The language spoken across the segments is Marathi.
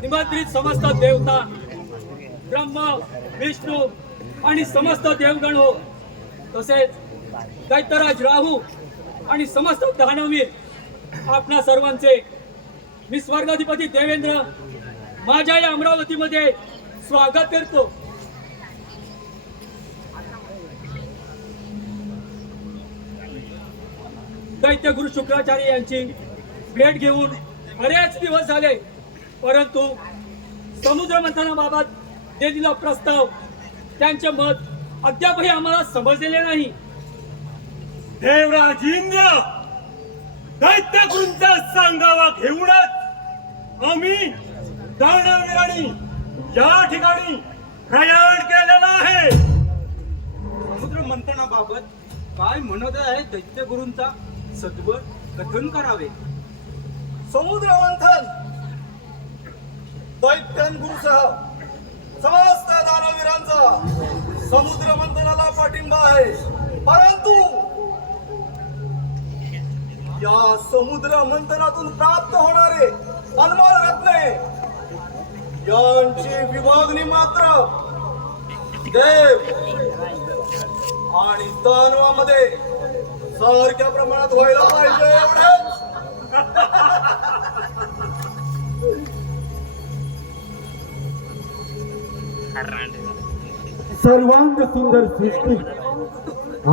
निमंत्रित समस्त देवता ब्रह्मा विष्णू आणि समस्त देवगण हो, तसेच दैत्यराज राहू आणि समस्त दानवीर आपणा सर्वांचे मी स्वर्गाधिपती देवेंद्र माझ्या या अमरावतीमध्ये स्वागत करतो. दैत्य गुरु शुक्राचार्य यांची भेट घेऊन बरेच दिवस झाले, परंतु समुद्र मंथनाबाबत दिलेला प्रस्ताव त्यांचे मत अद्यापही आम्हाला समजलेले नाही. देवराज इंद्र दैत्य गुरूंचा सांगावा घेऊनच आम्ही दानवीरांनी या ठिकाणी प्रयाण केलेला आहे. समुद्र मंथनाबाबत काय म्हणत आहे दैत्य गुरूंचा सत्वर कथन करावे. समुद्र मंथन दैत्यन गुरुसह समस्त दानवीरांचा समुद्र मंथनाला पाठिंबा आहे, परंतु या समुद्र मंथनातून प्राप्त होणारे अनमोल रत्ने यांची विभागणी मात्र देव आणि दानवामध्ये सारख्या प्रमाणात व्हायला पाहिजे एवढेच. सर्वांग सुंदर सृष्टी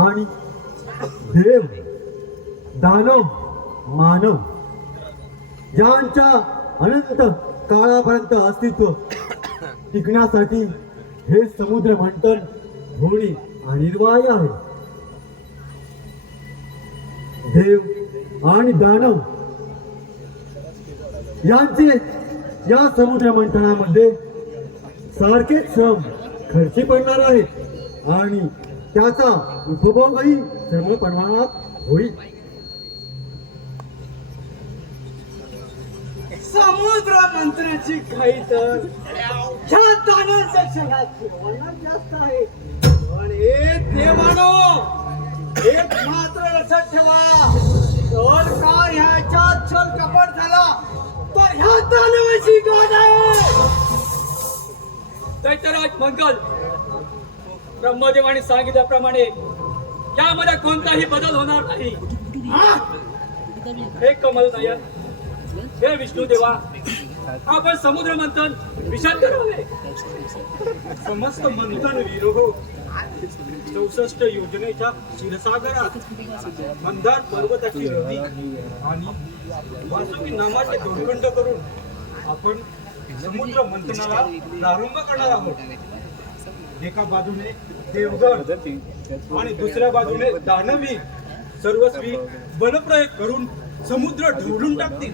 आणि देव दानव मानव यांच्या अनंत काळापर्यंत अस्तित्व टिकण्यासाठी हे समुद्र मंथन होणे अनिवार्य आहे. देव आणि दानव यांचे या समुद्र मंथनामध्ये सारखेच श्रम खर्ची पडणार आहेत आणि त्याचा उपभोगही सर्व प्रमाणात होईल. समुद्र मंथनाची घाई तर ह्या दानांच्या क्षणात सर्वांना जास्त आहे, पण एक देवानो एक मात्र लक्षात ठेवा, जर का ह्याच्यात छल कपट झाला तर ह्या दानवाची गाठ आहे. दैत्यराज मंगल ब्रह्मदेवाने सांगितल्याप्रमाणे यामध्ये कोणताही बदल होणार नाही. हे कमल नयन, हे विष्णुदेवा, आपण समुद्र मंथन विषद करावे. समस्त मंथन विरोह 64 योजनेच्या क्षीरसागरात मंदार पर्वताची नदी आणि वासुकी नामाचे दोरखंड करून आपण समुद्र मंथनाला प्रारंभ करणार आहोत. एका बाजूने देवगण आणि दुसऱ्या बाजूने दानवी सर्वस्वी बलप्रयोग करून समुद्र ढवळून टाकतील.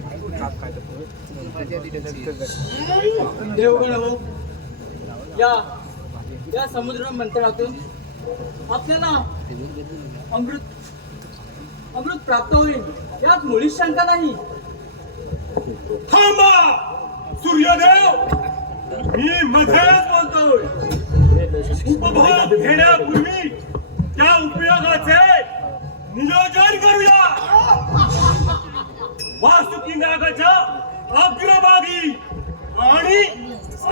देवगण हो, या समुद्र मंथनातून आपल्याला अमृत प्राप्त होईल यात मुळीच शंका नाही. थांबा सूर्यदेव, मी मध्येच बोलतोय. उपभोग घेण्यापूर्वी त्या उपयोगाचे नियोजन करूया. वासुकी नागाच्या अग्रभागी आणि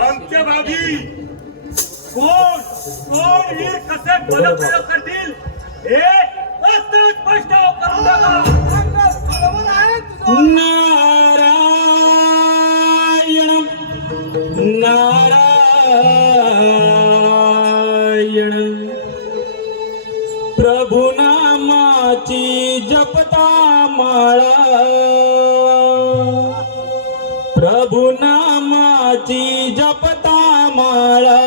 अंत्यभागी कोण वीर कसे बलप्रयोग करतील हे आता स्पष्ट करून नारायण प्रभु नामाची जपता माळा, प्रभु नामाची जपता माळा,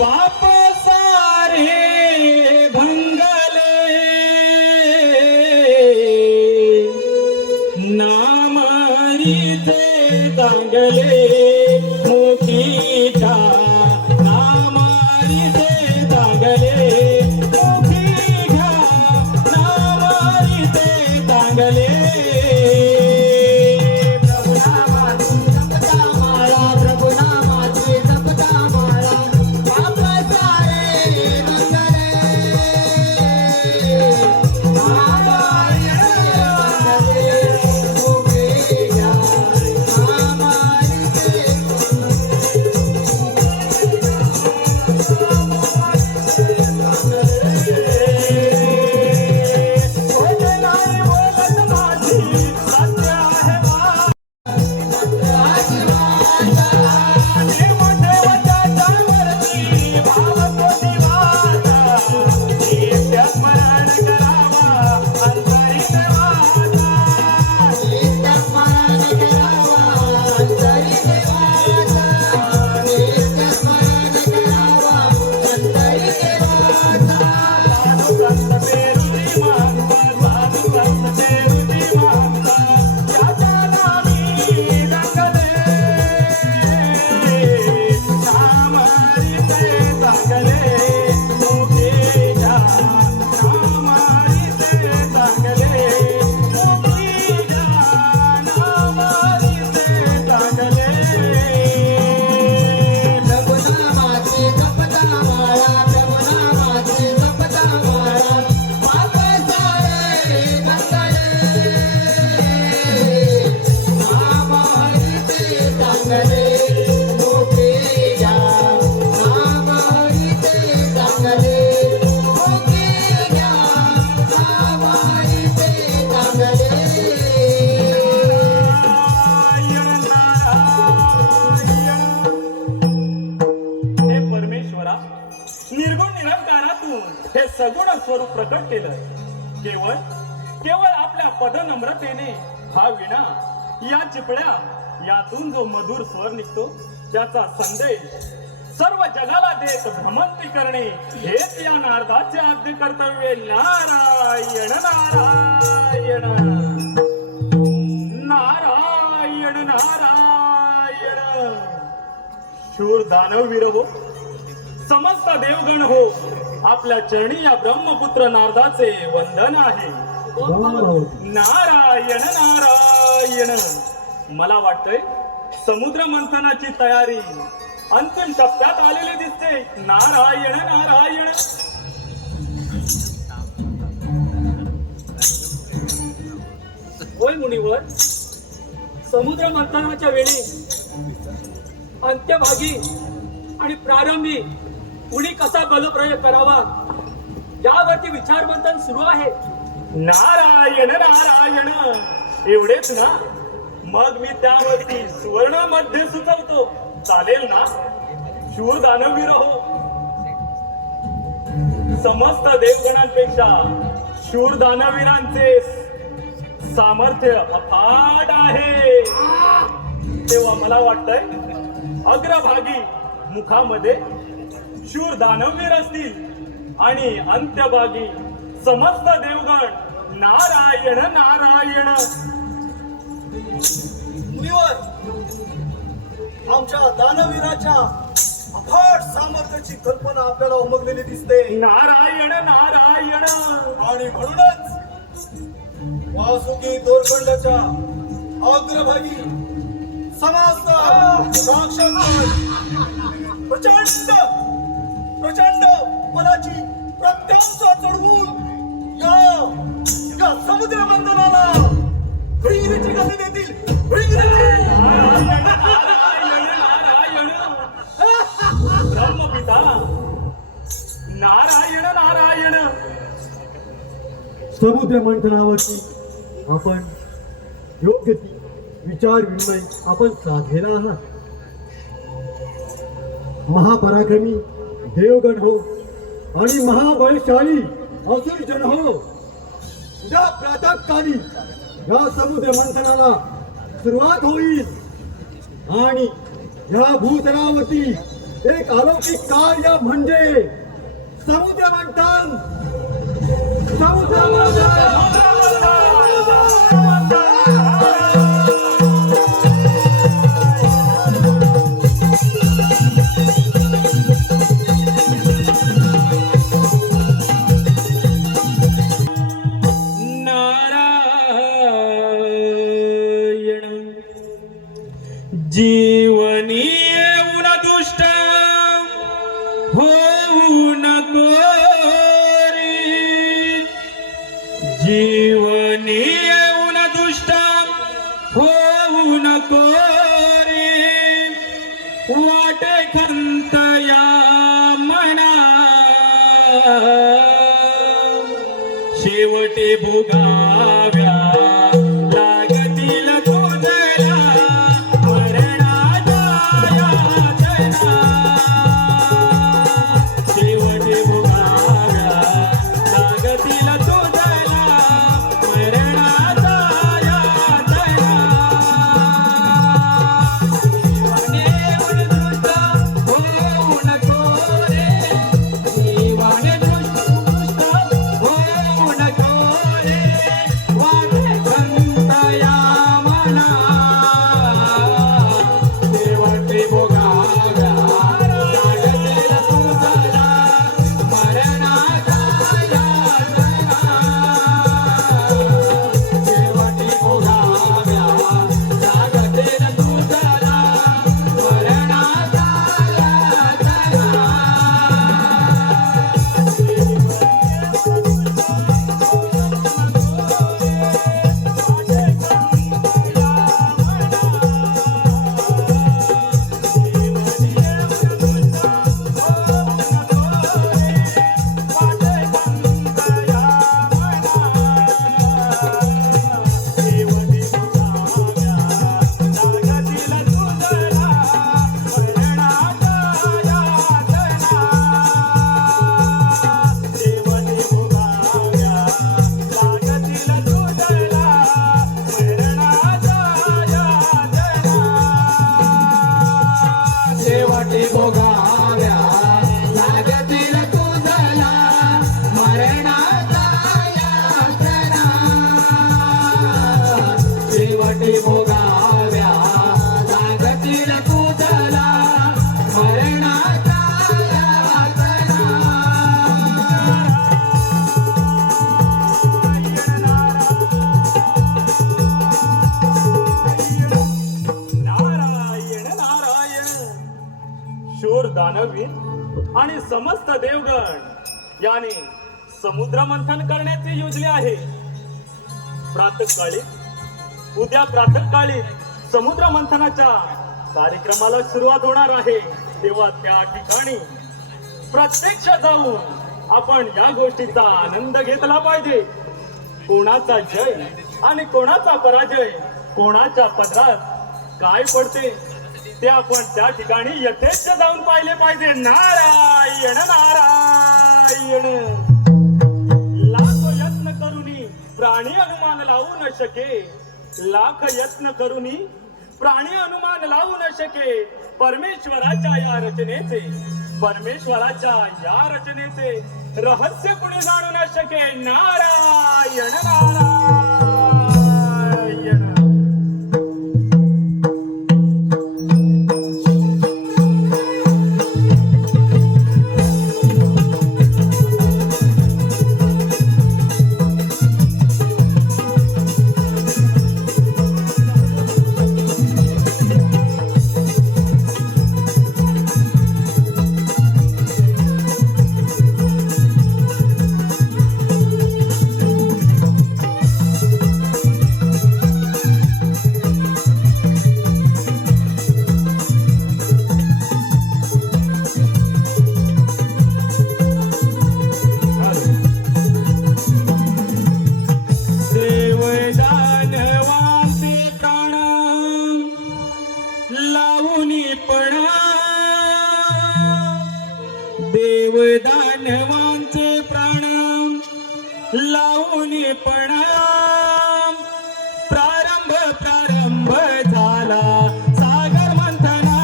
पाप सारे भंगले, नाम हरीचे चांगले, मुखीचा नाम हरीचे चांगले, मुखी घ्या नाम हरीचे चांगले. सगुण स्वरूप प्रकट केलं. केवळ केवळ आपल्या पदनम्रतेने हा विणा या चिपळ्या यातून जो मधुर स्वर निघतो त्याचा संदेश सर्व जगाला देत भ्रमंती करणे हेच या नारदाचे आद्य कर्तव्य. नारायण नारायण नारायण नारायण. शूर दानववीर हो, समस्त देवगण हो, आपल्या चरणी या ब्रह्मपुत्र नारदाचे वंदन आहे. नारायण नारायण. मला वाटतंय समुद्र मंथनाची तयारी अंतिम टप्प्यात आलेली दिसते. नारायण नारायण. होय मुनिवर, समुद्र मंथनाच्या वेळी अंत्यभागी आणि प्रारंभी कुणी कसा बलप्रयोग करावा यावरती विचार मंथन सुरू आहे. नारायण नारायण. एवढेच ना, मग मी त्यावरती सुवर्ण मध्ये सुचवतो, चालेल ना? शूर दानवीर हो, समस्त देवगणांपेक्षा शूर दानवीरांचे सामर्थ्य अफाट आहे. तेव्हा मला वाटतंय अग्रभागी मुखामध्ये शूर दानवीर असतील आणि अंत्यभागी समस्त देवगण. नारायण नारायण. मुनिवर, आमच्या दानवीराच्या अफाट सामर्थ्याची कल्पना आपल्याला उमगलेली दिसते. नारायण नारायण. आणि म्हणूनच वासुकी दोरखंडाच्या अग्रभागी समस्त राक्षस प्रचंड प्रचंड बलाची प्रत्यांशा चढवून या समुद्र मंथनाला भृंगीची गती देतील. नारायण नारायण. ब्रह्मपिता नारायण नारायण. समुद्र मंथनावरती आपण योग्य ती विचार विनिमय आपण साधलेला आहात. महापराक्रमी देवगण हो आणि महाबलशाली असुरजन हो, उद्या प्रातःकाली या समुद्र मंथनाला सुरुवात होईल आणि या भूतलावरती एक अलौकिक कार्य म्हणजे समुद्र मंथन. समुद्र मंथन. जीवनी येऊन दुष्ट होऊ नको रे. जीवनी येऊन दुष्ट होऊ नको रे. वाटे खंत या मना शेवटी भोगाव्या लागतील तुझला मरणाच्या यातना. शेवटी भोगाव्या लागतील तुझला मरणाच्या यातना. जीवाने दृष्ट होऊ नको रे. जीवाने दृष्ट होऊ नको रे. मुली भोगाव्या सांगतील तुझला मरणाच्या यातना. नारायण नारायण. शूर दानवीर आणि समस्त देवगण याने समुद्र मंथन करण्याचे योजले आहे. प्रातःकाळी उद्या प्रातःकाळी समुद्र मंथनाच्या कार्यक्रमाला सुरुवात होणार आहे. तेव्हा त्या ठिकाणी प्रत्यक्ष जाऊन आपण या गोष्टीचा आनंद घेतला पाहिजे. कोणाचा जय आणि कोणाचा पराजय, कोणाच्या पदरात काय पडते ते आपण त्या ठिकाणी यथेच्छ जाऊन पाहिले पाहिजे. नारायण नारायण. लाख यत्न करूनी प्राणी अनुमान लावू न शके. लाख यत्न करूनी प्राणी अनुमान लावू न शके. परमेश्वराच्या या रचनेचे रहस्य कुणी जाणू न शके. नारायण नारायण. देवदानवांचे प्राण लावून प्रणाम. प्रारंभ झाला सागर मंथना.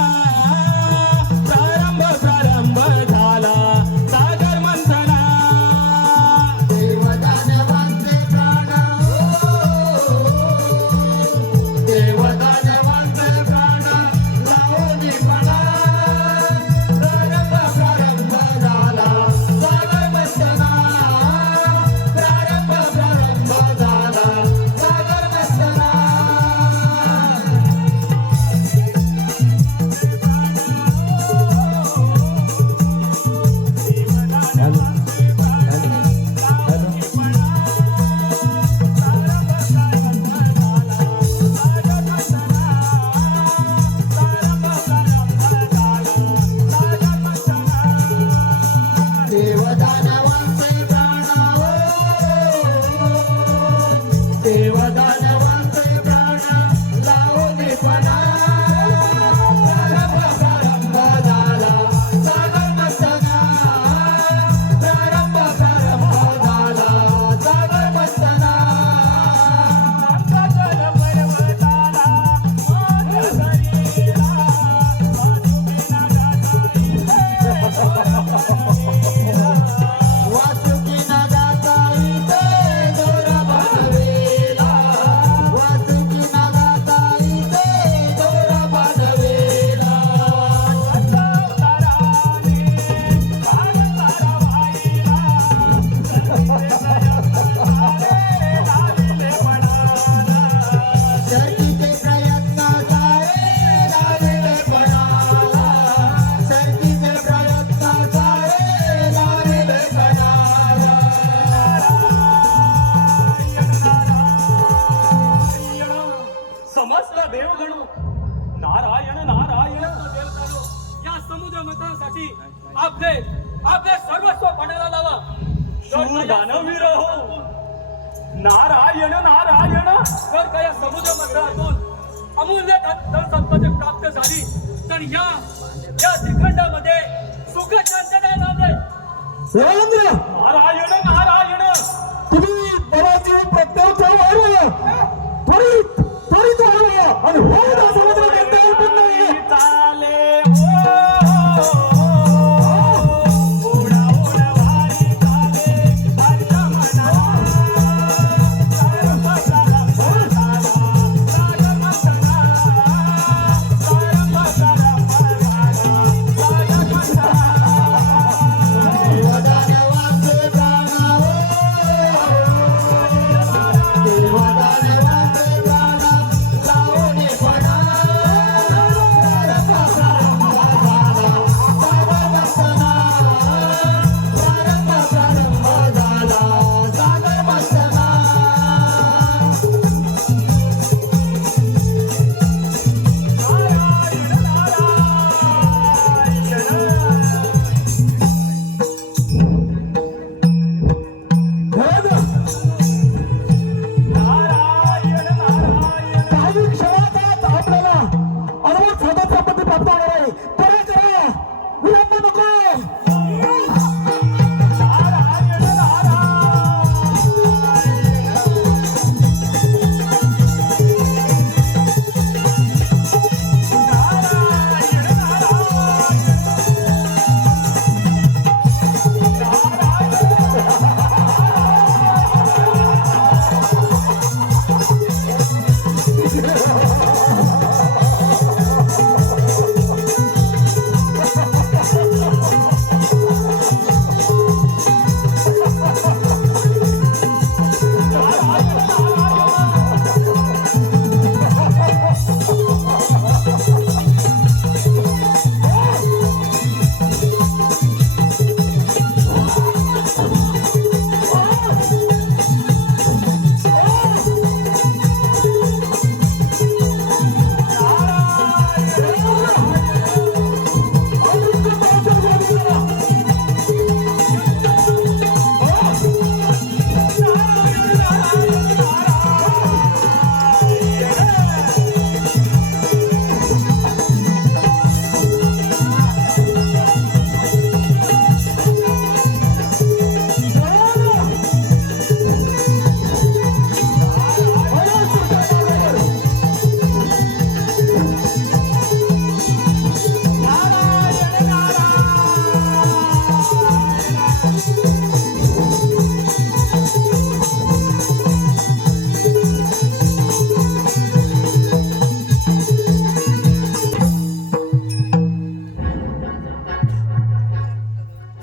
प्रारंभ झाला सागर मंथना. देवदानवांचे प्राण देवदानवांचे प्राण लावून प्रारंभ झाला सागर मंथना. प्रारंभ झाला सागर मंथना. देवदानवांचे प्राण देवदानवांचे प्राण लावून प्रारंभ झाला सागर मंथना. प्रारंभ झाला सागर मंथना. वासुकी नागाचा इथे दोरा बांधवेला. वासुकी नागाचा इथे दोरा बांधवेला. शर्तीचे प्रयत्न सारे लाविले पणाला. शर्तीचे प्रयत्न सारे लाविले पणाला. समस्त देवगणो नारायण नारायण. देवतानो, या समुद्र मंथनासाठी आपले सर्वस्व पणाला लावा. शूर दानवीर हो. नारायण नारायण. जर का या समुद्र मंथनातून अमूल्य धनसंपत्ती प्राप्त झाली तर या श्रीखंडामध्ये सुख शांतता लाभे. देवेंद्र, नारायण नारायण. तुम्ही बराच प्रत्यावर वाढवा. त्वरित वाढवा आणि होऊ द्या समुद्र मंथन पुन्हा ये. चाले ओढा वारी चाले हर्षा मना. सागर मंथना.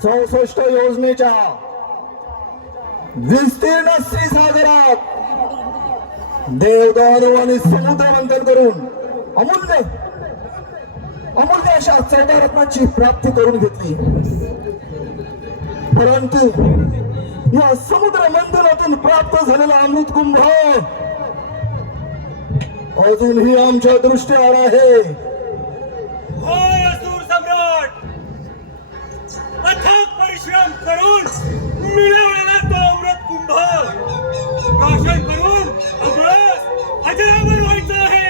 64 योजनेच्या विस्तीर्ण श्रीसागरात देवदानव आणि समुद्र मंथन करून अमूल्य अशा 14 रत्नांची प्राप्ती करून घेतली. परंतु या समुद्र मंथनातून प्राप्त झालेला अमृत कुंभ अजूनही आमच्या दृष्टीआड आहे. होय असुर सम्राट, अथक परिश्रम करून मिळवलेला तो अमृत कुंभ प्राशन करून अमृत अजरामर व्हायचं आहे.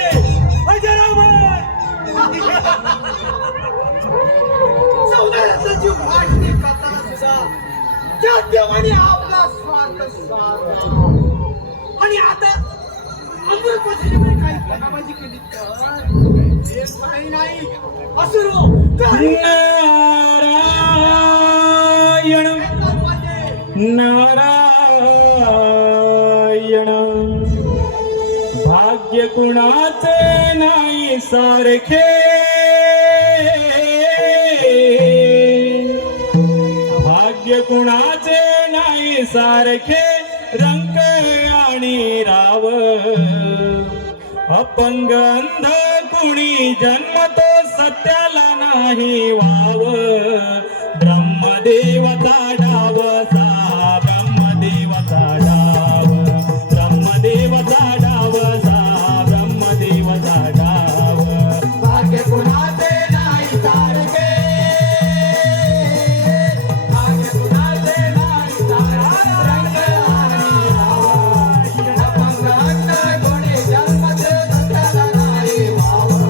अजरामर सौंदर्याची वाटणी करताना सुद्धा त्या देवाने आपला स्वार्थ साधला. आणि आता अमृतपतीने काही घडाबाजी केली तर एक काही नाही असुरो नारायण भाग्य कुणाचे नाही सारखे, भाग्य कुणाचे नाही सारखे, रंग आणि राव अपंग अंध कुणी जन्मतो सत्याला नाही वाव. ब्रह्मदेवाचा डाव सा, ब्रह्मदेवाचा डाव, ब्रह्मदेवाचा डाव सा, ब्रह्मदेवाचा डाव. भाग्य कुणाचे नाही सारखे, भाग्य कुणाचे नाही सारखे, रंग आणि राव अपंग अंध कुणी जन्मतो सत्याला नाही वाव.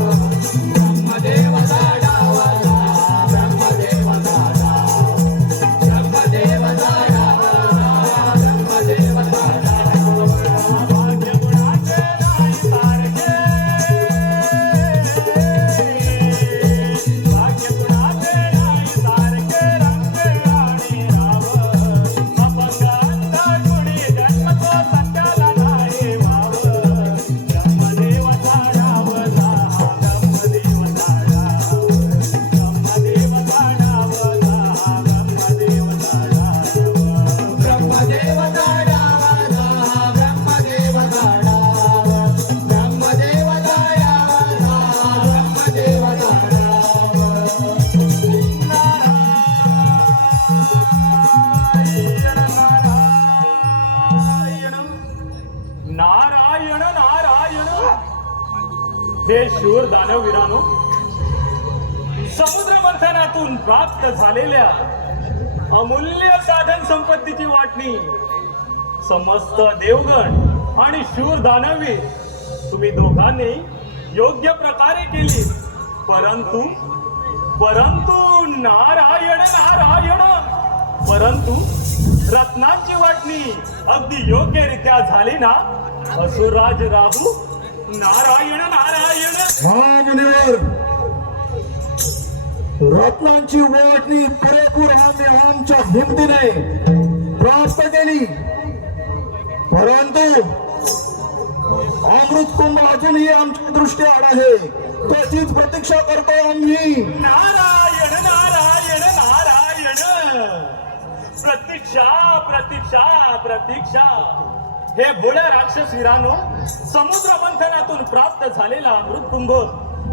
ब्रह्मदेवाचा डाव सा, ब्रह्मदेवाचा डाव, ब्रह्मदेवाचा डाव सा, ब्रह्मदेवाचा डाव. भाग्य कुणाचे नाही सारखे, भाग्य कुणाचे नाही सारखे, रंग आणि राव अपंग अंध कुणी जन्मतो सत्याला नाही वाव. ब्रह्मदेवाचा डाव सा, ब्रह्मदेवाचा डाव, ब्रह्मदेवाचा डाव सा, ब्रह्मदेवाचा डाव, ब्रह्मदेवाचा डाव सा, ब्रह्मदेवाचा डाव, ब्रह्मदेवाचा डाव सा, ब्रह्मदेवाचा नारायण नारायण. हे शूर दानवीरानो, समुद्र मंथनातून प्राप्त झालेल्या अमूल्य साधन संपत्तीची वाटणी समस्त देवगण आणि शूर दानवी तुम्ही दोघांनी योग्य प्रकारे केली. परंतु नारायण नारायण, परंतु रत्नांची वाटणी अगदी योग्यरित्या झाली ना असुरराज राहू. नारायण नारायण. महामुनिवर, रत्नांची वाटणी पुरेपूर आम्ही आमच्या हिमतीने प्राप्त केली. परंतु अमृत कुंभ अजूनही आमच्या दृष्टी आड आहे. त्याचीच प्रतीक्षा करतो आम्ही. नारायण नारायण नारायण. प्रतीक्षा प्रतीक्षा प्रतीक्षा. हे भोळ्या राक्षस वीरानो, समुद्र मंथनातून प्राप्त झालेला अमृत कुंभ,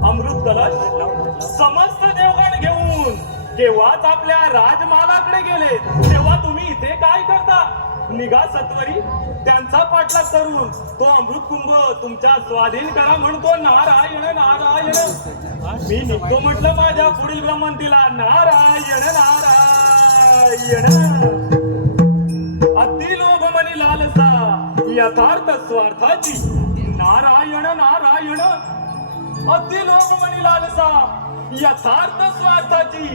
अमृत कलश समस्त देवगण घेऊन केव्हाच आपल्या राजमालाकडे गेले, तेव्हा तुम्ही इथे काय करता? निघा सत्वरी, त्यांचा पाठलाग करून तो अमृत कुंभ तुमच्या स्वाधीन करा म्हणतो. नारायण नारायण. मी निघतो म्हटलं माझ्या पुढील भ्रमंतीला. नारायण नारायण. अति लोभ मनी लालसा यथार्थ स्वार्थाची. नारायण नारायण. अति लोभ मनी लालसा यथार्थ स्वार्थाची.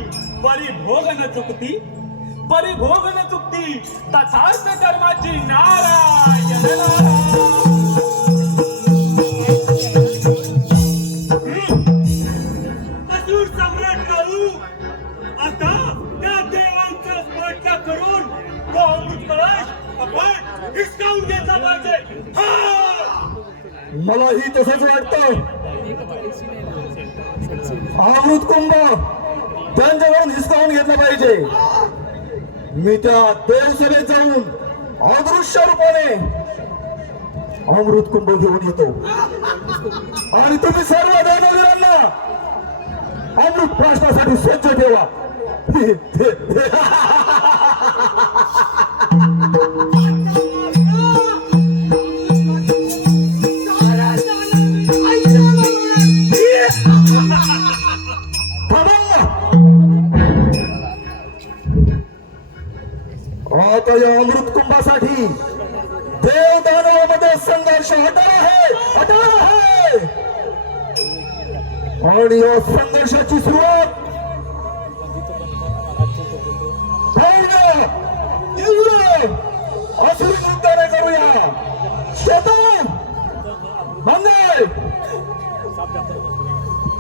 परिभोग न चुकती, परिभोग न चुकती तथार्थ कर्माची. नारायण नारायण. असुर सम्राट काळू आता त्या देवांचा पाठलाग करून तो अमृत कलश आपण हिसकावून घेतला पाहिजे. हा! मलाही तसंच वाटतं. अमृत कुंभ त्यांच्याकडून हिसकावून घेतला पाहिजे. मी त्या देवसभेत जाऊन अदृश्य रूपाने अमृत कुंभ घेऊन येतो आणि तुम्ही सर्व दानवीरांना अमृत प्राशनासाठी सज्ज ठेवा. आता या अमृत कुंभासाठी देव दानवामध्ये संघर्ष अटळ आहे. आणि या संघर्षाची सुरुवात असुरी नृत्याने करूया. मंगल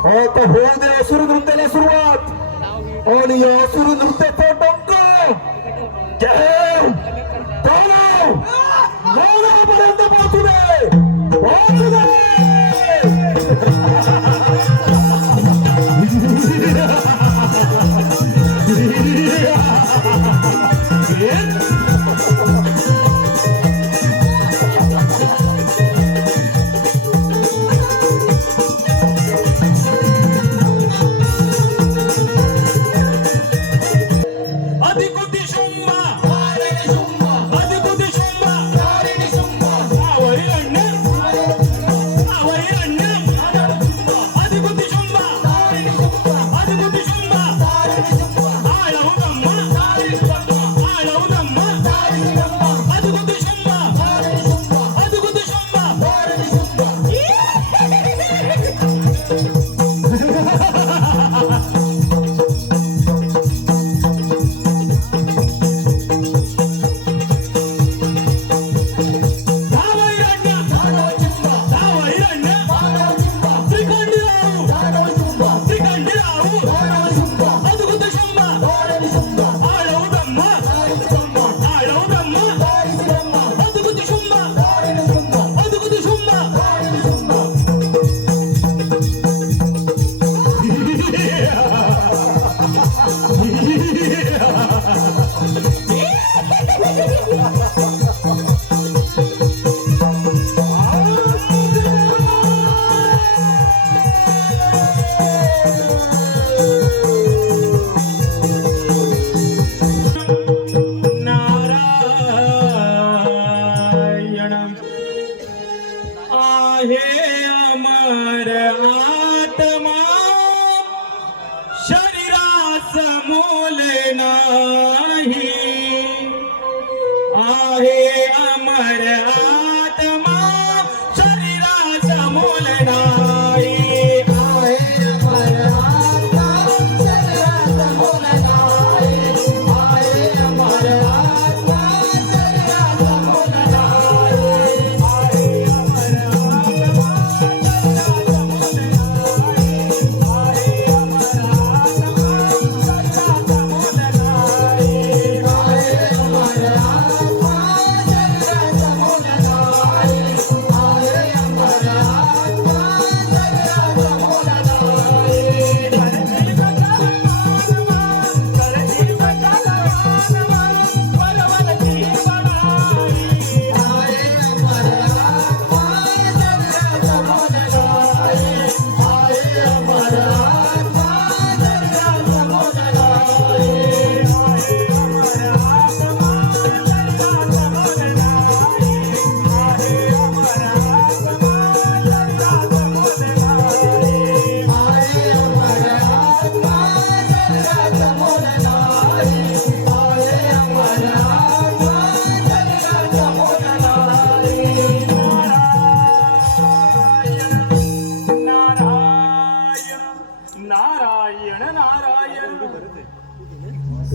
आता होऊ दे असुर नृत्याला सुरुवात. आणि या असुर नृत्याचा डंक पर्यंत पोहोचू दे. पोहोचू दे.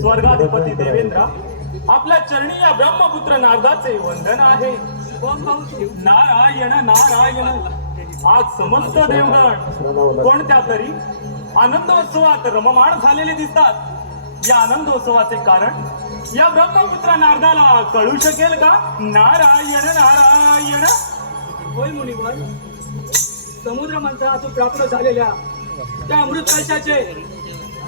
स्वर्गाधिपती देवेंद्र आपल्या चरणी या ब्रह्मपुत्र नारदाचे वंदन आहे. नारायण नारायण. आज समस्त देवगण कोणत्या तरी आनंदोत्सवात रममाण झालेले दिसतात. या आनंदोत्सवाचे कारण या ब्रह्मपुत्र नारदाला कळू शकेल का? नारायण नारायण. होय मुनिवर, समुद्र मंथनातून प्राप्त झालेल्या त्या अमृत कलशाचे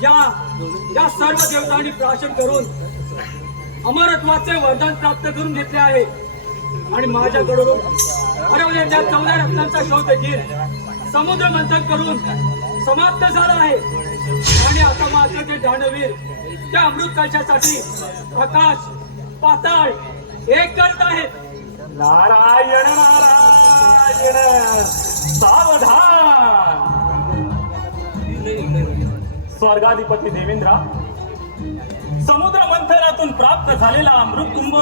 या सर्व देवतांनी प्राशन करून अमरत्वाचे वरदान प्राप्त करून घेतले आहे. आणि माझ्याकडून हरवलेल्या त्या 14 रत्नांचा शोध देखील समुद्र मंथन करून समाप्त झाला आहे. आणि आता मात्र ते दानवीर त्या अमृत कलशासाठी आकाश पाताळ एक करत आहेत. नारायण नारायण. सावधान. स्वर्गाधिपती देवेंद्र, समुद्र मंथनातून प्राप्त झालेला अमृत कुंभ,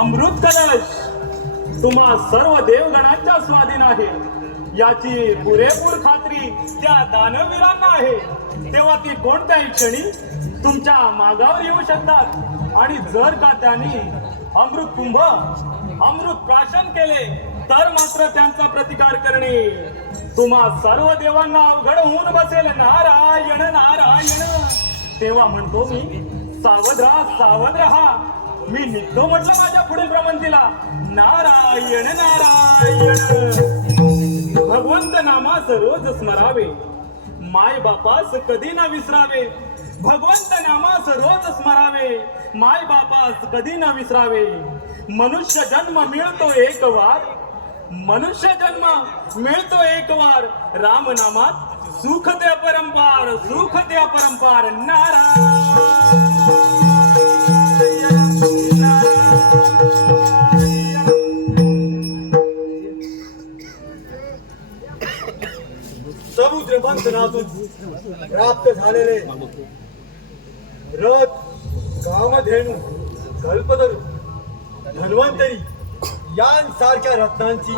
अमृत कलश तुम्हा सर्व देवगणांच्या स्वाधीन आहे. याची पुरेपूर खात्री त्या दानवीरांना आहे. तेव्हा ती कोणत्याही क्षणी तुमच्या मागावर येऊ शकतात. आणि जर का त्यांनी अमृत कुंभ, अमृत प्राशन केले तर मात्र त्यांचा प्रतिकार करणे तुम्हा सर्व देवांना अवघड होऊन बसेल. नारायण नारायण. तेव्हा म्हणतो मी, सावध राहा, सावध राहा. मी निघतो म्हटलं माझ्या पुढील भ्रमंतीला. नारायण नारायण. भगवंत नामास रोज स्मरावे, माय बापास कधी न विसरावे. भगवंत नामास रोज स्मरावे, माय बापास कधी न विसरावे. मनुष्य जन्म मिळतो एक वार, मनुष्य जन्म मिळतो एक वार. राम नामात सुख ते अपरंपार, सुख ते अपरंपार. नारायण समुद्र मंथनातून प्राप्त झालेले रथ, कामधेनू, कल्पतरू, धन्वंतरी यांसारख्या रत्नांची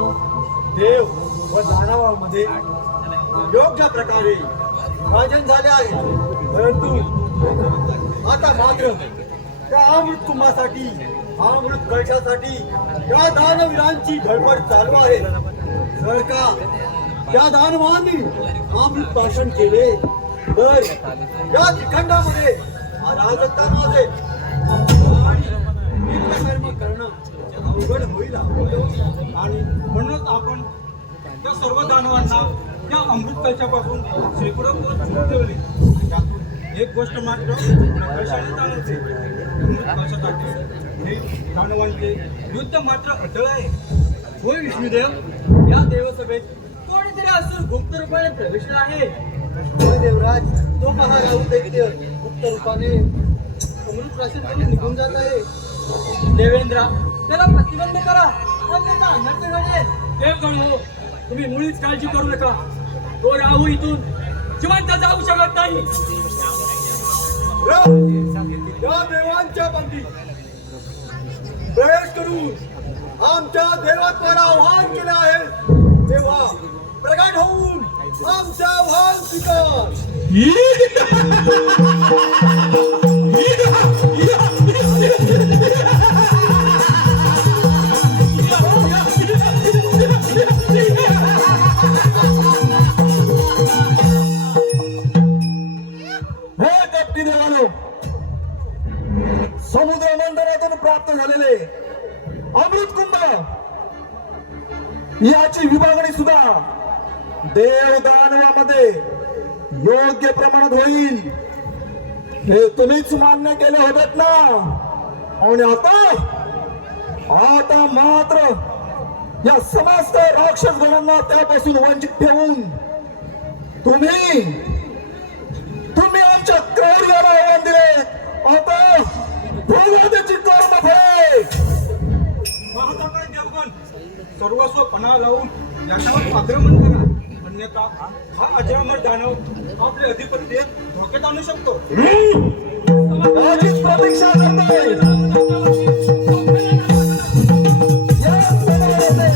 देव व दानवामध्ये योग्य प्रकारे भाजन झाले आहे. परंतु आता मात्र त्या अमृत कुंभासाठी, अमृत कलशासाठी त्या दानवीरांची धडपड चालू आहे. जर का त्या दानवांनी अमृत भाषण केले तर या त्रिखंडामध्ये अराजकता माजेल आणि नित्यकर्म करणं अवघड होईल. आणि म्हणूनच आपण त्या सर्व दानवांना त्या अमृत कलशापासून शेकडो दिवस दूर ठेवले. त्यातून एक गोष्ट मात्र प्रकर्षाने जाणवते, अमृत कलशासाठी हे दानवांचे युद्ध मात्र अटळ आहे. होय विष्णुदेव, या देवसभेत कोणीतरी असुर गुप्त रूपाने प्रवेशला आहे. होय देवराज, तो पहा राहू दैत्य गुप्त रूपाने अमृत प्राशन करून निघून जात आहे. देवेंद्र, त्याला प्रतिबंध करा, अन्यथा अनर्थ घडेल. देवगण हो, तुम्ही मुळीच काळजी करू नका. तो राहू इथून जिवंत जाऊ शकत नाही. या देवांच्या पंक्ती प्रवेश करून आमच्या देवत्वाला आव्हान केले आहे. तेव्हा प्रगट होऊन आमच्या आव्हान स्वीकार. हे कपटी देवानो, समुद्र मंथनातून प्राप्त झालेले अमृत कुंभ याची विभागणी सुद्धा देव दानवामध्ये योग्य प्रमाणात होईल हे तुम्हीच मान्य केले होते ना. आणि आता मात्र या समस्त राक्षस गणांना त्यापासून वंचित ठेवून तुम्ही आमच्या क्रौर्याला आव्हान दिले. आता भोगा त्याची कर्मफळे. महाताकाय देवगण, सर्वस्व पणा लावून याच्यावर आक्रमण करा, अन्यथा हा अजरामर दानव आपले अधिपत्य धोक्यात आणू शकतो. आधीच प्रतीक्षा करतोय. या समुद्रामध्ये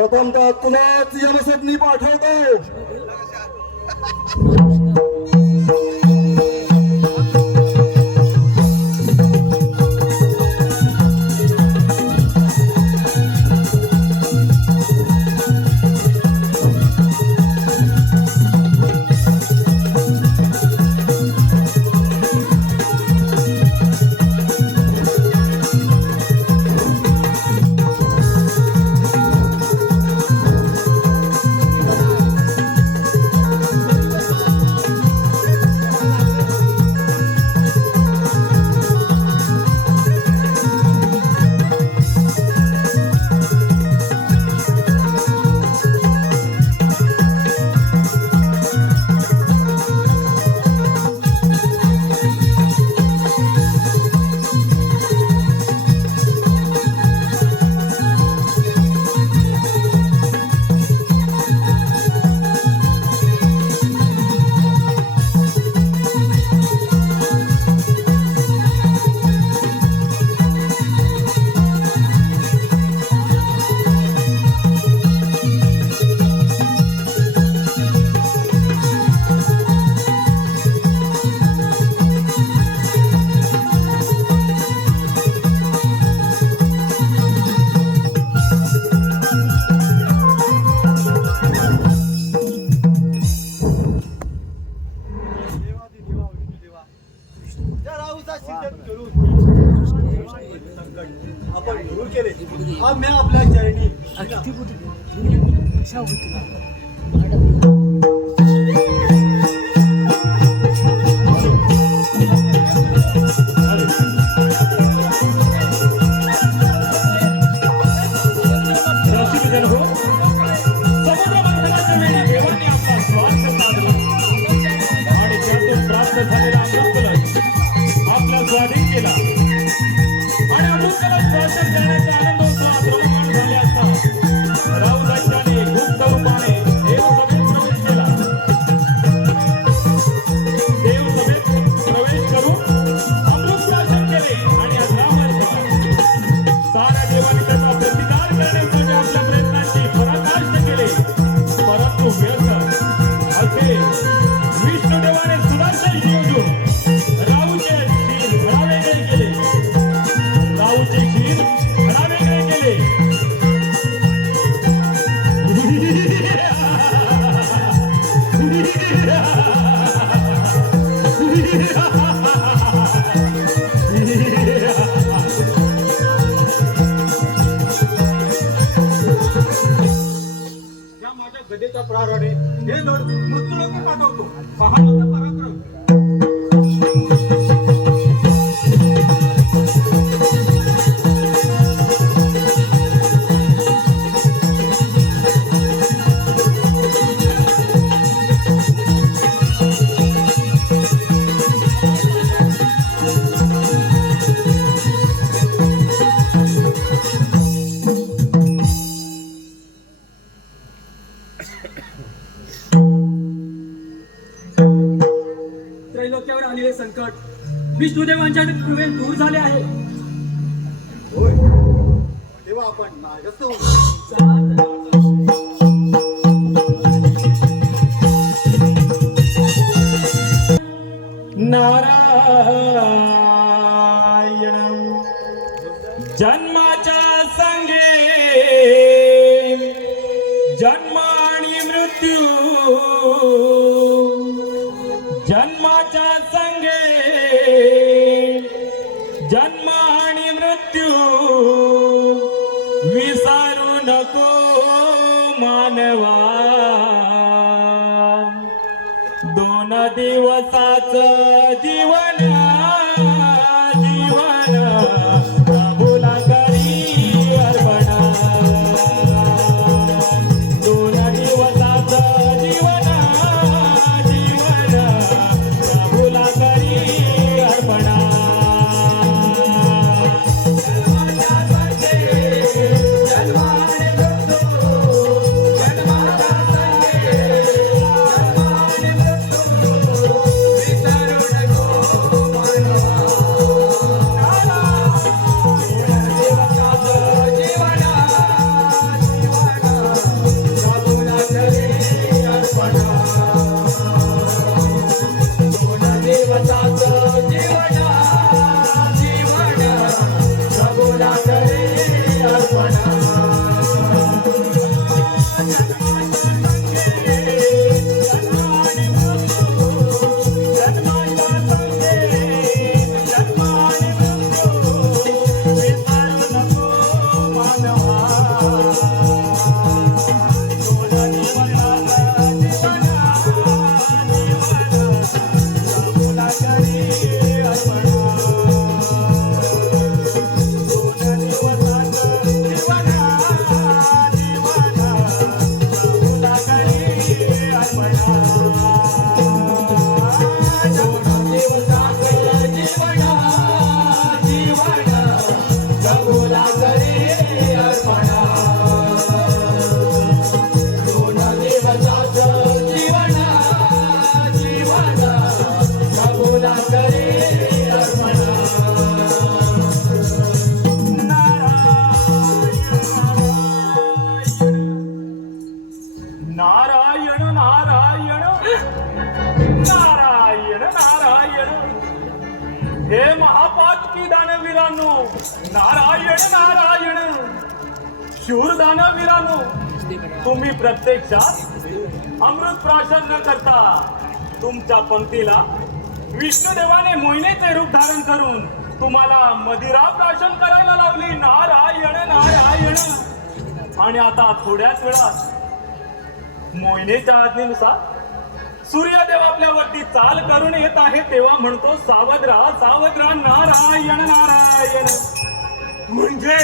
प्रथमतः तुलाच यमसदनी पाठवतो. त्या राहूचा सिद्ध करून संकट आपण दूर केले. आम्ही आपल्या चरणी रसिकजन हो, समुद्र मंथनाच्या वेळी देवाने आपला स्वार्थ साधला आणि त्यातून प्राप्त झालेला अमृतकलश आपला स्वाधीन केला आणि अमृतकलश दर्शन करण्याच्या आनंदोत्सवात रममाण झाले असता राहुदाच्याने गुप्त रूपाने देवसभेत प्रवेश केला. देवसभेत प्रवेश करून अमृत प्राशन केले आणि अकरावर्षात साऱ्या देवाने त्याचा प्रतिकार करण्यासाठी आपल्या प्रयत्नांची पराकाष्ठा केली. परंतु व्यर्थ असे विष्णुदेवाने सुदर्शन योजून राहूचे शीर घडावेगळे केले. राहूचे शीर घडावेगळे केले. या माझ्या गदेच्या प्रहाराने हे लोट मृत्यूलोकी पाठवतो. पहा माझा पराक्रम. त्रैलोक्यावर आलेले संकट विष्णुदेवांच्या कृपेने दूर झाले आहे. होय तेव्हा आपण मार्गस्थ होऊ. नारायण जन्माच्या संगे जन्म आणि मृत्यू, जन्माच्या संगे जन्म आणि मृत्यू विसारू नको मानवा. दोन दिवसाचं जीवन जीवन प्रभूला करी अर्पण. दोन दिवसाचं जीवन जीवन प्रभूला करी अर्पण. विसरू नारायण नारायण नारायण नारायण. हे महापातकी दानवीरांनो, नारायण नारायण. शूर दानवीरांनो, तुम्ही प्रत्यक्षात अमृत प्राशन न करता तुमच्या पंक्तीला विष्णुदेवाने मोहिनीचे रूप धारण करून तुम्हाला मदिरा प्राशन करायला लावली. नारायण नारायण. आणि आता थोड्याच वेळात मोहिनीच्या आज्ञेनुसार सूर्यदेव आपल्यावरती चाल करून येत आहे, तेव्हा म्हणतो सावध राहा सावध राहा. नारायण नारायण. म्हणजे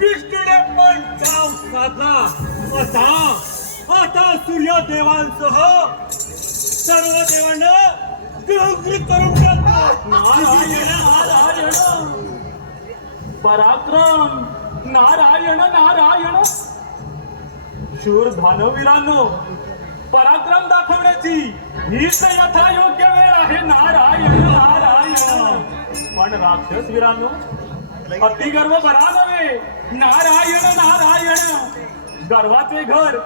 विष्णूने पण डाव साधला. आता सूर्यदेवांसह सर्व देवांना गिळंकृत करून टाकतो. नारायण नारायण. पराक्रम. नारायण नारायण. शूर दानवीरांनो, पराक्रम दाखवण्याची हीच यथायोग्य वेळ आहे. नारायण नारायण. पण राक्षस वीरांनो, अति गर्व बरा नव्हे. नारायण नारायण. गर्वाचे घर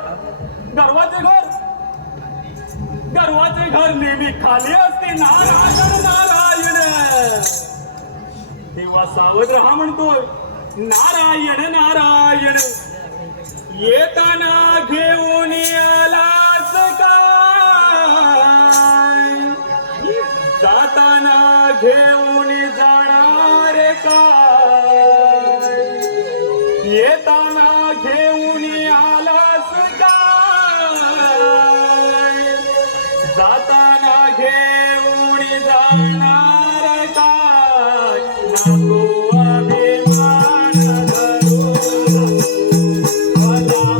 गर्वाचे घर नेहमी खाली असते. नारायण नारायण. तेव्हा सावध राहा म्हणतोय. नारायण नारायण. येताना घेऊन आलास काय, जाताना घेऊन जाणार काय. येताना घेऊन आलास काय, जाताना घेऊन जाणार काय. नको अभिमान धरू मला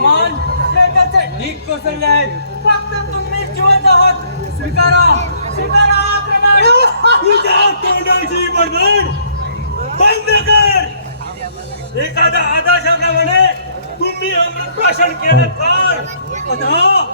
मान कोसळले आहेत. फक्त तुम्ही जिवंत आहात. स्वीकारा स्वीकारा आक्रमण. तुझ्या तोंडाची बडबड बंद कर. एखादा आदेशाप्रमाणे तुम्ही अमृत प्राशन केलं तर आक्रमण.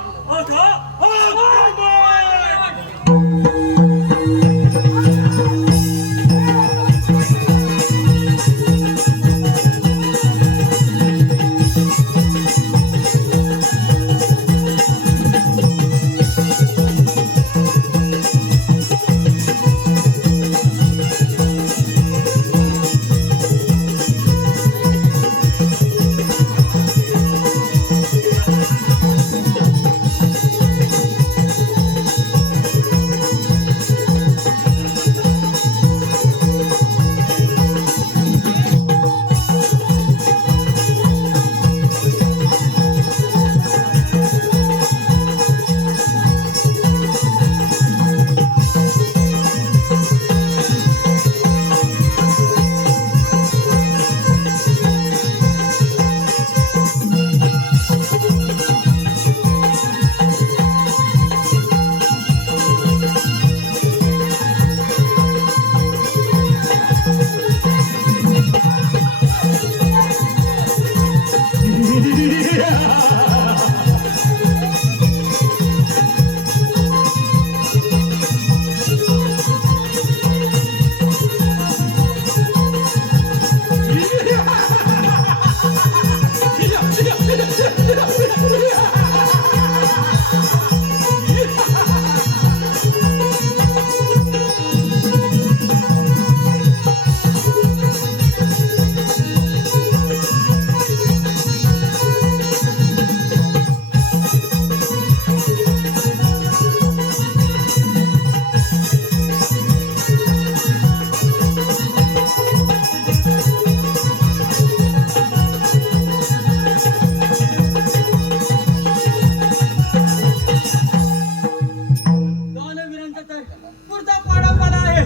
मृत्यूचा पाडापाला आहे.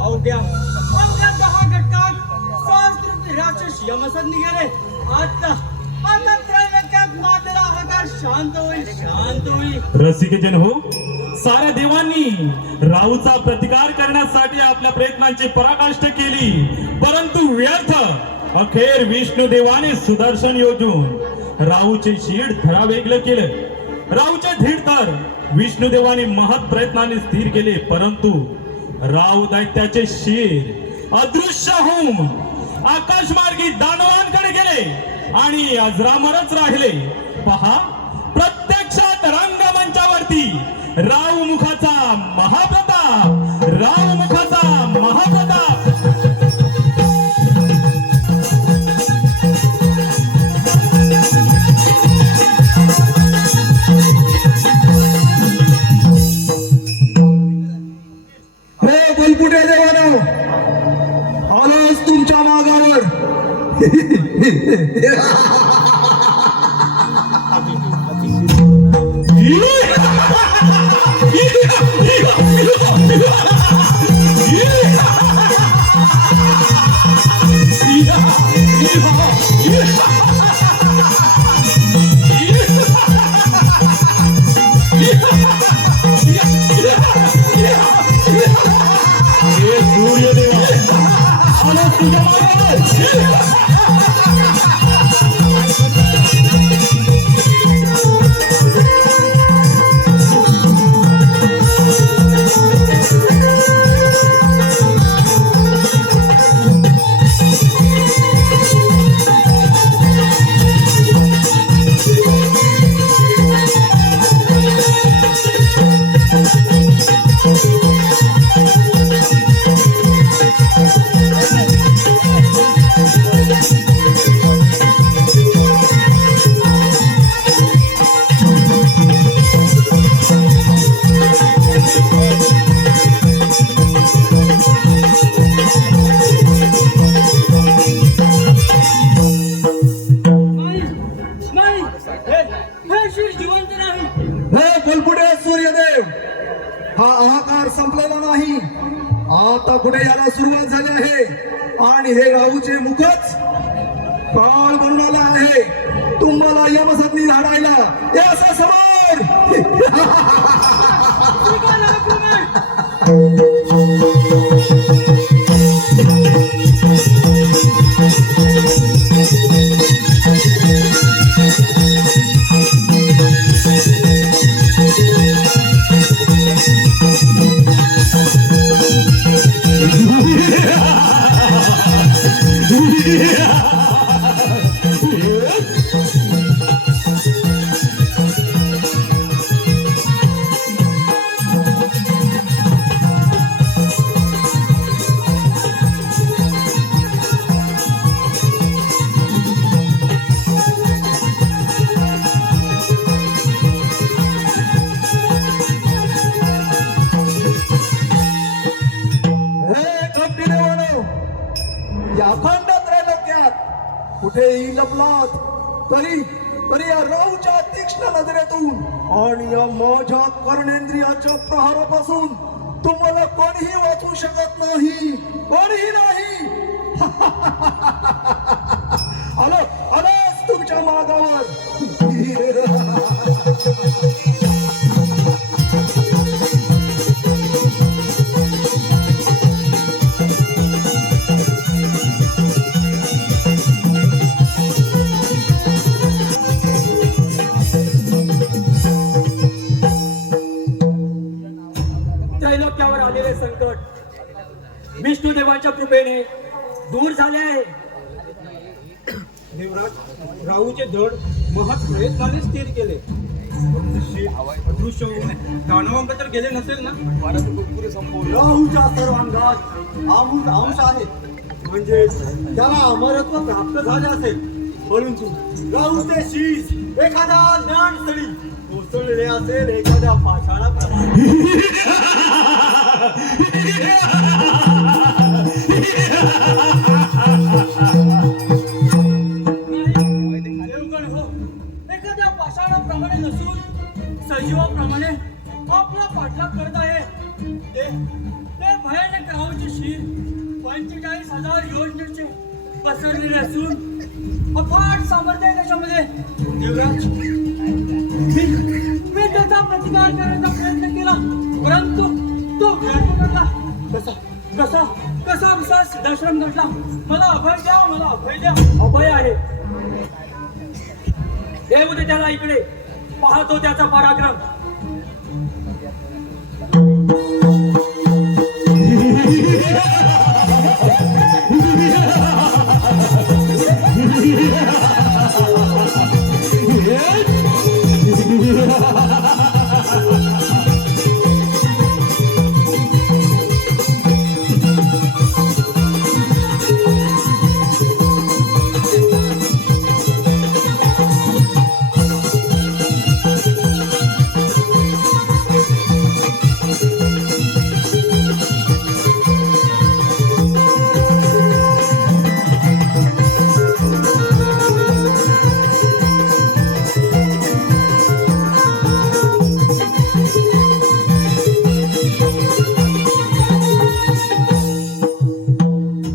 अवघ्या 10 घटकात सहस्त्र राक्षस यमसद निघाले. आता त्रैलोक्यात मातेला आकार शांत होईल. रसिकजन हो, साऱ्या देवांनी राहूचा प्रतिकार करण्यासाठी आपल्या प्रयत्नांची पराकाष्ठा केली, परंतु व्यर्थ. अखेर विष्णू देवाने सुदर्शन योजून राहूचे शीड थरावेगळं केलं. राहूचे धीड तर विष्णुदेवाने महत् प्रयत्नाने स्थिर केले, परंतु राहू दैत्याचे शीर अदृश्य होऊन आकाशमार्गी दानवांकडे गेले आणि अजरामरच राहिले. पहा, प्रत्यक्षात रंगमंचावरती राहू मुखाचा महाप्रताप, राहू मुखाचा महाप्रताप. हे बलपुटे देवानो, आलोच तुमच्या मागावर. आता पुढे याला सुरुवात झाली आहे आणि हे राहूचे मुखच काळ बनून आला आहे. तुम्हाला यमसदनी झाडायला हे असा समोर. अखंड त्रैलोक्यात कुठेही लपलात तरी या राहूच्या तीक्ष्ण नजरेतून आणि या माझ्या कर्णेंद्रियाच्या प्रहारापासून तुम्हाला कोणीही वाचवू शकत नाही. कोणीही नाही. आलोच तुमच्या मागावर. त्रैलोक्यावर आलेले संकट विष्णुदेवाच्या कृपेने दूर झाले आहे. देवराज, राहूचे धड महत् प्रयत्नाने स्थिर केले. अदृश्य होऊन दानवांक तर गेले नसेल ना? राहूच्या सर्वांगात अमृत अंश आहे, म्हणजे त्याला अमरत्व प्राप्त झाले असेल. परंतु राहूचे शीश एखाद्या ज्ञानस्थळी कोसळलेले असेल, एखाद्या पाषाणाप्रमाणे. एखाद्या पाषाणाप्रमाणे नसून सजीवाप्रमाणे आपला पाठलाग करत आहे. पसरलेली असून अफाट सामर्थ्य आहे त्याच्यामध्ये. देवराज, मी त्याचा प्रतिकार करण्याचा प्रयत्न केला, परंतु तो व्यर्थ ठरला. कसा कसा कसा कसा सिद्धाश्रम घडला. मला अभय द्या, मला अभय द्या. अभय आहे, येऊ दे त्याला इकडे. पाहतो त्याचा पराक्रम.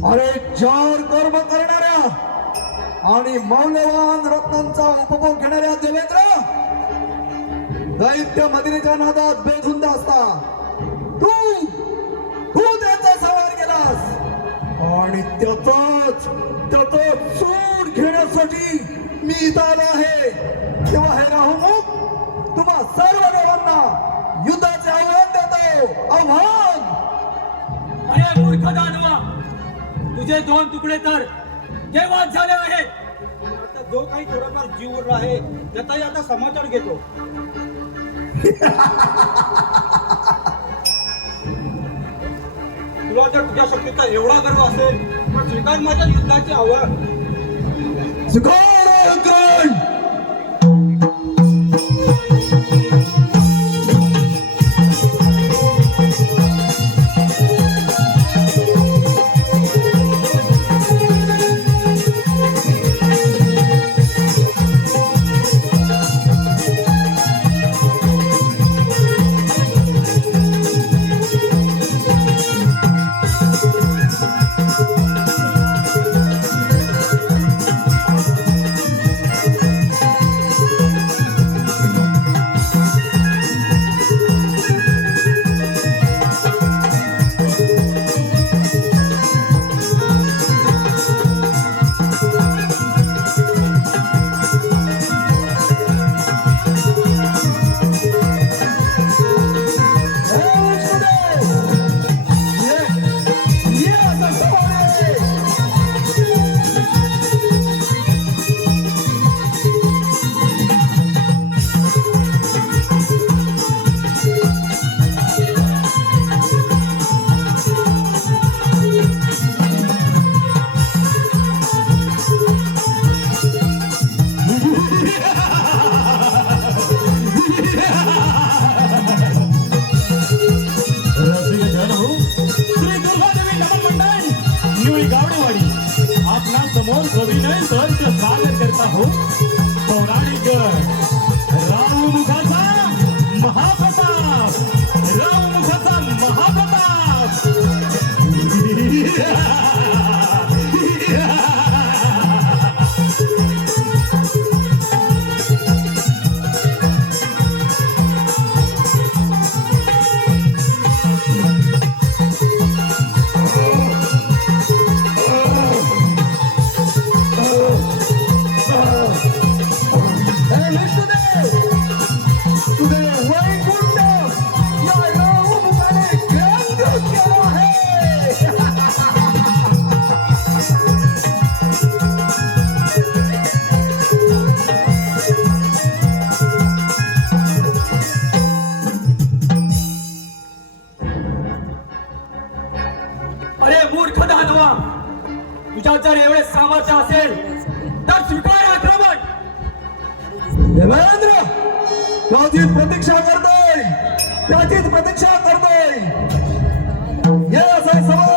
अरे चार कर्म करणाऱ्या आणि मौल्यवान रत्नांचा उपभोग घेणाऱ्या देवेंद्र, दैत्य मदिनेच्या नादात बेधुंद असता तू त्यांचा सवार केलास आणि त्याच सूड घेण्यासाठी मी इथं आलो आहे. तेव्हा हे राहुमुख तुम्हा सर्व देवांना युद्धाचे आव्हान देतो. आव्हान. अरे मूर्ख दानवा, तुझे 2 तुकडे तर केव्हाच झाले आहेत. आता जो काही थोडाफार जीव उरला आहे त्याचाही आता समाचार घेतो. तुला जर तुझ्या शक्तीचा एवढा गर्व असेल तर स्वीकार माझ्या युद्धाचे आव्हान. स्वीकार आग्रह. समोर अभिनय सहर्ष सादर करत आहोत. पौराणिक रावमुखाचा महाप्रताप, रावमुखाचा महाप्रताप. अरे मूर्ख दानवा, तुझ्यात जर एवढे सामर्थ्य असेल तर स्वीकार आक्रमण. देवेंद्र, त्याचीच प्रतीक्षा करतोय, त्याचीच प्रतीक्षा करतोय. ये असे समोर.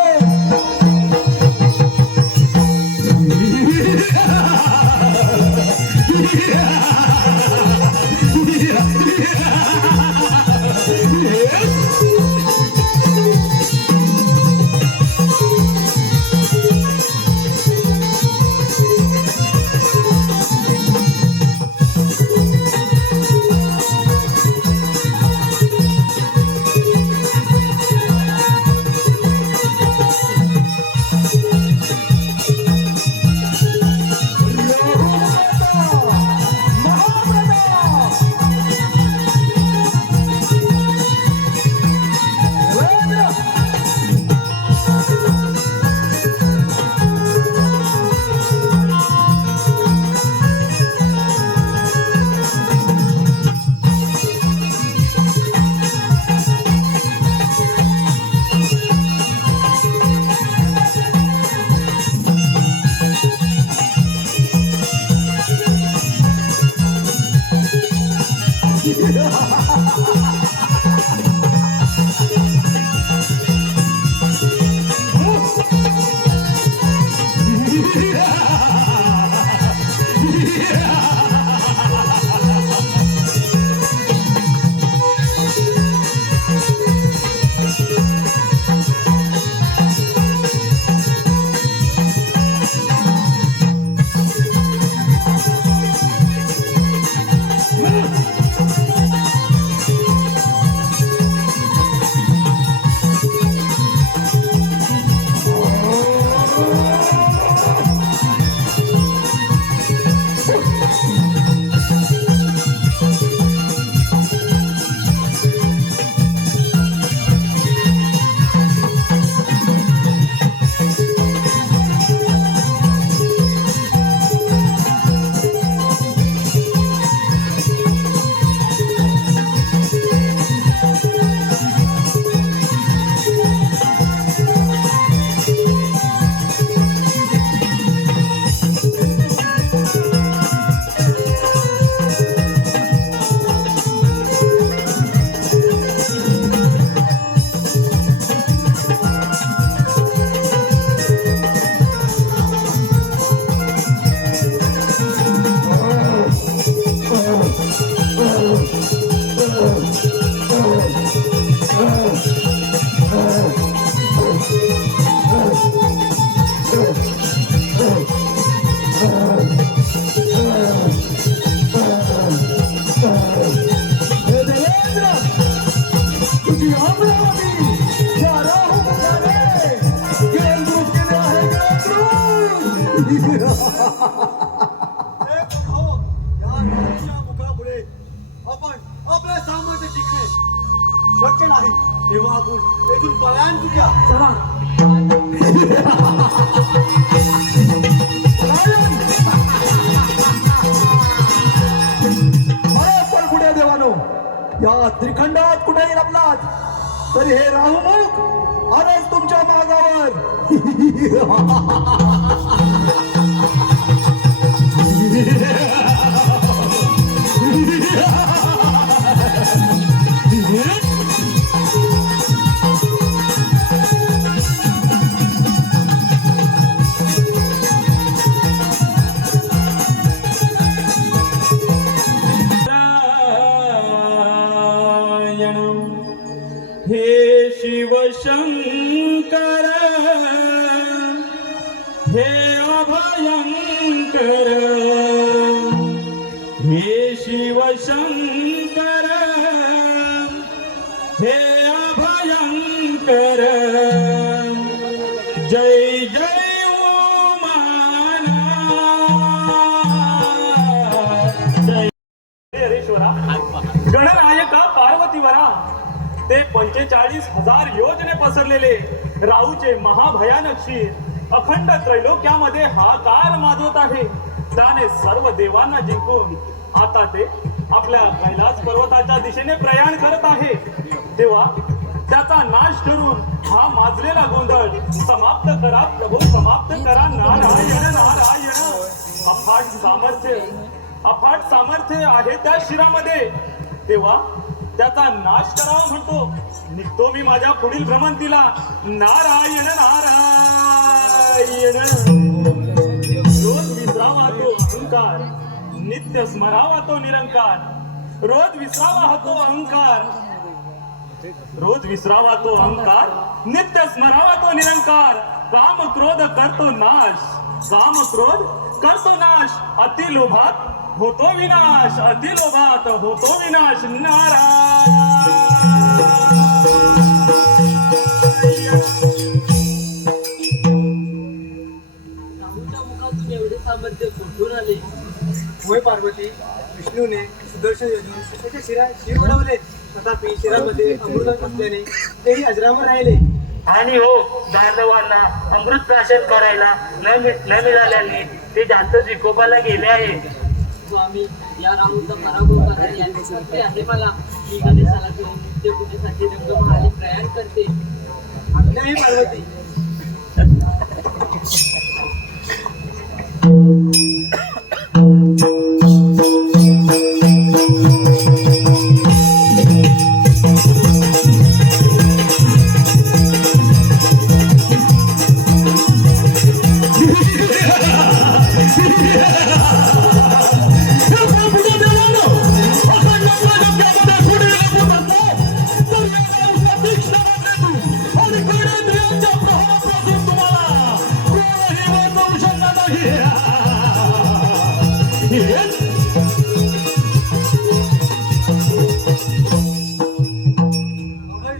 या राजाच्या मुखापुढे आपण आपले सामर्थ्य टिकणे शक्य नाही, तेव्हा आपण येथून पलायन करूया. चला. अरे पण कुठे देवानो, या त्रिखंडात कुठेही लपलात तरी हे राहुमुख आलेच तुमच्या मागावर. हे शिवशंकर हे अभयंकर, हे शिवशंकर हे अभयंकर, जय जय उमानाथ, जय हरेश्वरा गणनायका पार्वतीवरा. ते 45,000 योजने पसरलेले राहूचे महाभयानक शीर अखंड त्रैलोक्यामध्ये हाकार माजवत आहे. त्याने सर्व देवांना जिंकून आता ते आपल्या कैलास पर्वताच्या दिशेने प्रयाण करत आहे. तेव्हा त्याचा नाश करून हा माजलेला गोंधळ समाप्त करा प्रभू, समाप्त करा. नारायण नारायण. अफाट सामर्थ्य आहे त्या शिरामध्ये. तेव्हा त्याचा नाश करावा म्हणतो. निघतो मी माझ्या पुढील भ्रमंतीला. नारायण नारायण. रोज विसरावा तो अहंकार, नित्य स्मरावा तो निरंकार. रोज विसरावा तो अहंकार, रोज विसरावा तो अहंकार, नित्य स्मरावा तो निरंकार. काम क्रोध करतो नाश, काम क्रोध करतो नाश. अति लोभात होतो विनाश, अति लोभात होतो विनाश. राहूच्या मुखातून एवढे सामर्थ्य कुठून आले? होय पार्वती, विष्णूने सुदर्शन योजून त्याचे शिर उडवले. तथापि शिरामध्ये अमृत असल्याने तेही अजरामर राहिले. आणि हो, दानवांना अमृत प्राशन करायला न मिळाल्याने ते जास्त विकोपाला गेले आहे. स्वामी, या राहूचा पराभव करायला याची शक्ती आहे मला. मी गणेशाला घेऊन नृत्य पूजेसाठी रंगमहाली प्रयाण करते. नाही पार्वती,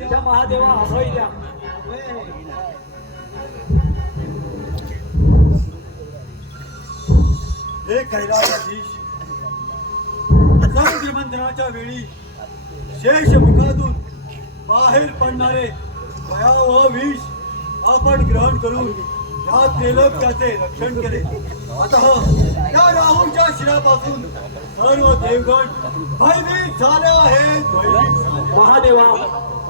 त्या महादेवा अभय द्या. हे कैलासाधीश, समुद्र मंथनाच्या वेळी शेष मुखातून बाहेर पडणारे भयावह विष आपण ग्रहण करून या त्रैलोक्याचे रक्षण केले. अतः या राहूच्या शिरापासून सर्व देवगण भयभीत झाले आहेत. महादेवा,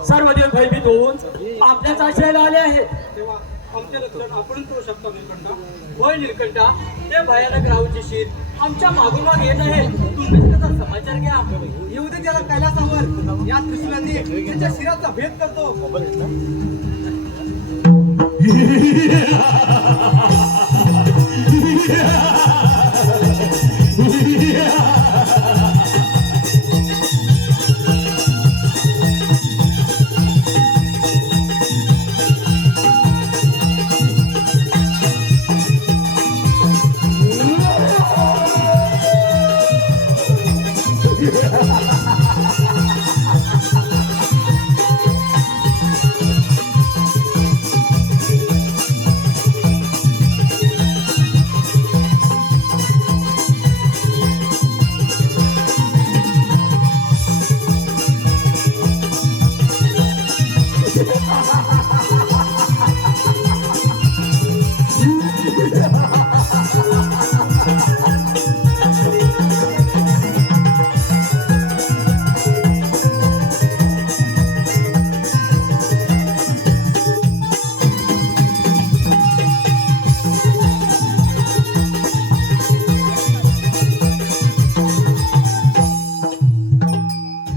सर्व देव भयभीत होऊन आपल्याच आश्रयाला आले आहेत. तेव्हा आमच्या लक्षात आपण करू शकता निलकंठा. होय निलकंठा, ते भयानक राहूची शीर आमच्या मागोमाग येत आहे. तुम्ही त्याचा समाचार घ्या. येऊ दे त्याला कैलासावर. या त्रिशूलांनी त्याच्या शिराचा भेद करतो.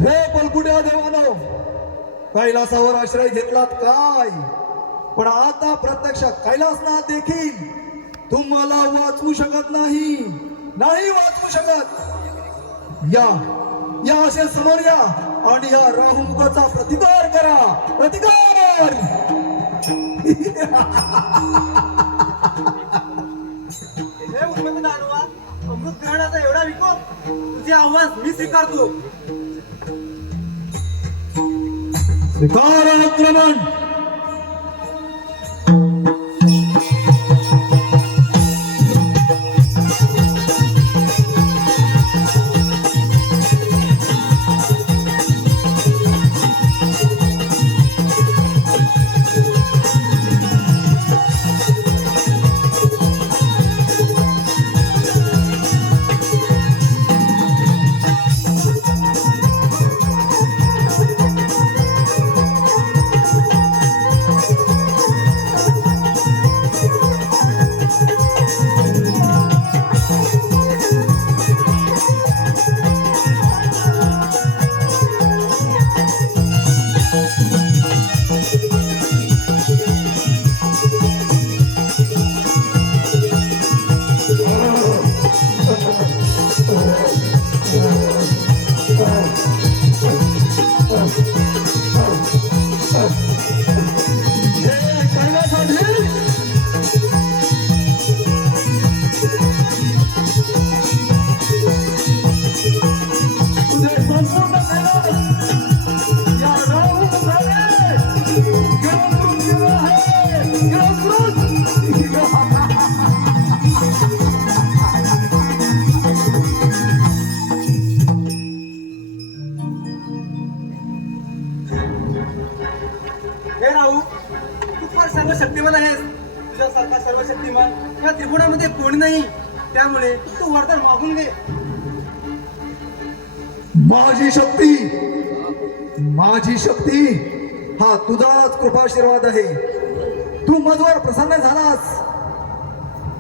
हे बलकुट्या देवानो, कैलासावर आश्रय घेतलात काय, पण आता प्रत्यक्ष कैलासनाथ देखील तुम्हाला वाचवू शकत नाही, नाही वाचवू शकत. या असे समोर या आणि या राहुमुखाचा प्रतिकार करा, प्रतिकार. हे उन्मत्त दानवा, अमृत ग्रहणाचा एवढा विकोप, तुझे आव्हान मी स्वीकारतो. स्वीकार आक्रमण. हे राहू, तू फार सर्वशक्तिमान आहेस. तुझ्यासारखा सर्वशक्तिमान या त्रिपुरामध्ये कोणी नाही. त्यामुळे तू वरदान मागून घे. माझी शक्ती हा तुझाच कृपाशीर्वाद आहे. तू माझवर प्रसन्न झालास,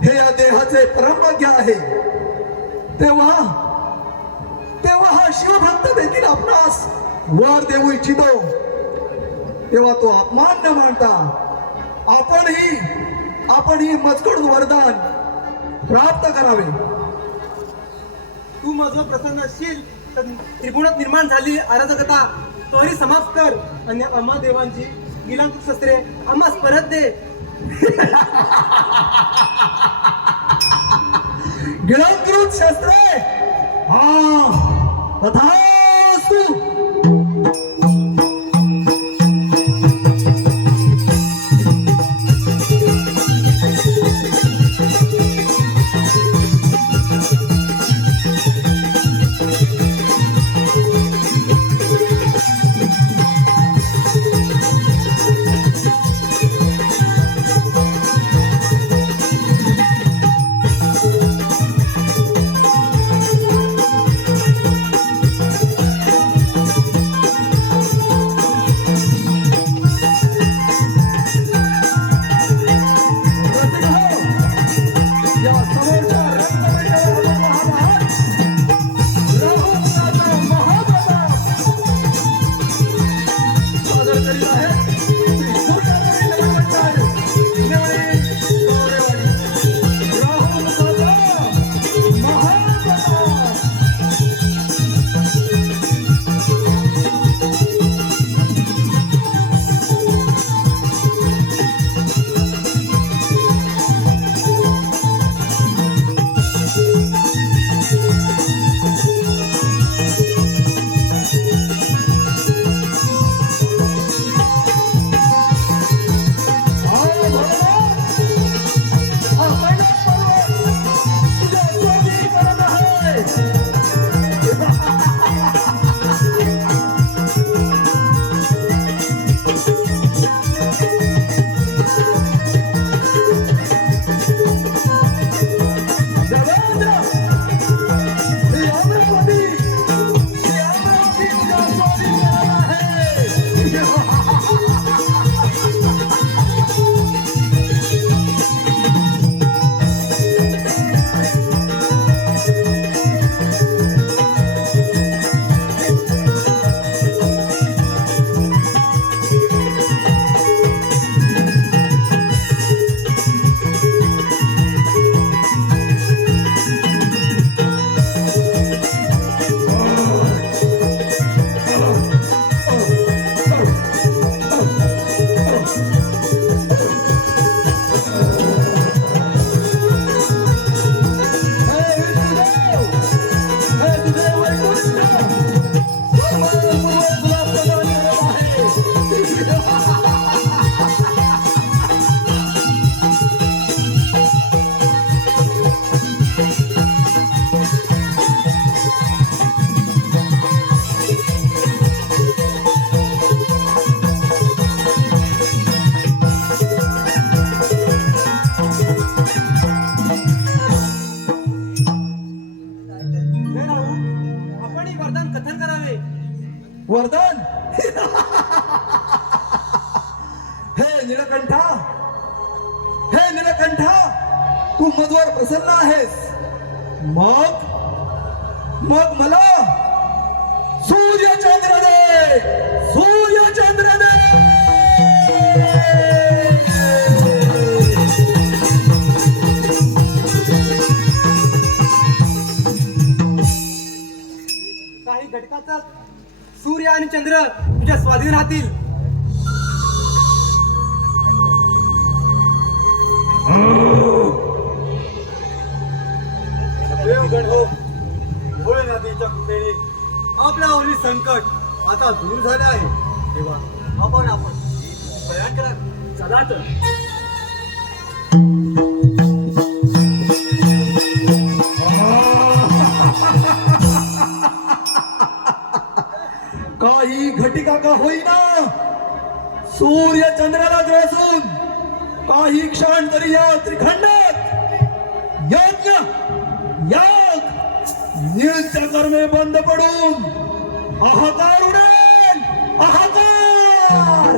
हे या देहाचे परमभाग्य आहे. तेव्हा हा शिवभक्त देखील आपणास वर देऊ इच्छितो. तेव्हा तो अपमान न मानता आपणही मजकडून वरदान प्राप्त करावे. तू माझं प्रसन्नशील त्रिगुणात निर्माण झाली अराजकता त्वरित समाप्त कर आणि आम्हा देवांची गिलांकित शस्त्रे आम्हास परत दे. गिळंकृत शस्त्रे, हा तथास्तु. हे राहू आपण ही वरदान कथन करावे. वरदान हे नीलकंठा तू मधुवर प्रसन्न आहेस. मग मला सूर्यचंद्र दे. काही घटकाचा सूर्य आणि चंद्र तुझ्या स्वाधीन राहतील. देवगण हो, भोळे नदीच्या कृपेने आपल्यावरील संकट आता दूर झाले आहे. तेव्हा आपण प्रयाण करा. चला तर. काही घटिका का होईना सूर्य चंद्राला ग्रासून काही क्षण तरी या त्रिखंडात याग नित्य कर्मे बंद पडून हाहाकार उडेल. हाहाकार